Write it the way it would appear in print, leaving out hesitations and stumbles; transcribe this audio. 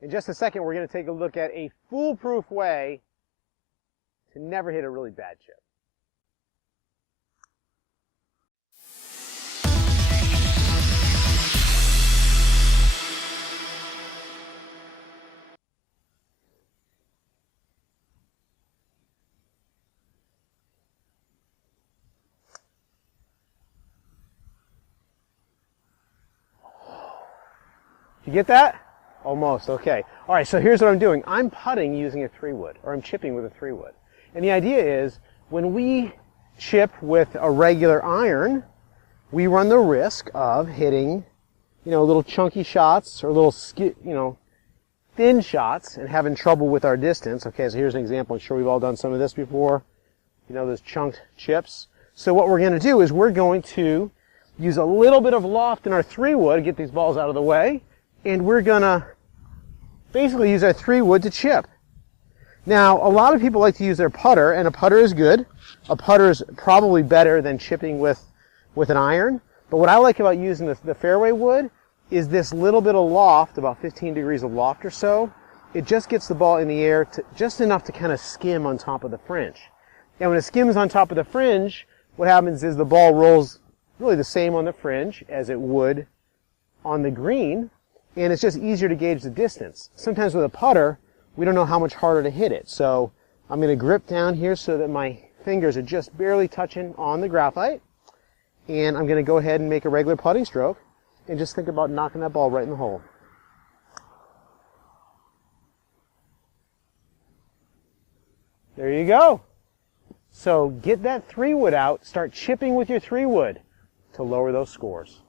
In just a second, we're going to take a look at a foolproof way to never hit a really bad chip. You get that? Almost, okay. All right, so here's what I'm doing. I'm putting using a 3-wood, or I'm chipping with a 3-wood. And the idea is, when we chip with a regular iron, we run the risk of hitting, little chunky shots, or little, thin shots, and having trouble with our distance. Okay, so here's an example. I'm sure we've all done some of this before. Those chunked chips. So what we're going to do is we're going to use a little bit of loft in our 3-wood to get these balls out of the way. And we're going to basically use our 3-wood to chip. Now, a lot of people like to use their putter, and a putter is good. A putter is probably better than chipping with an iron. But what I like about using the fairway wood is this little bit of loft, about 15 degrees of loft or so. It just gets the ball in the air just enough to kind of skim on top of the fringe. And when it skims on top of the fringe, what happens is the ball rolls really the same on the fringe as it would on the green. And it's just easier to gauge the distance. Sometimes with a putter, we don't know how much harder to hit it. So I'm going to grip down here so that my fingers are just barely touching on the graphite. And I'm going to go ahead and make a regular putting stroke and just think about knocking that ball right in the hole. There you go. So get that 3-wood out. Start chipping with your 3-wood to lower those scores.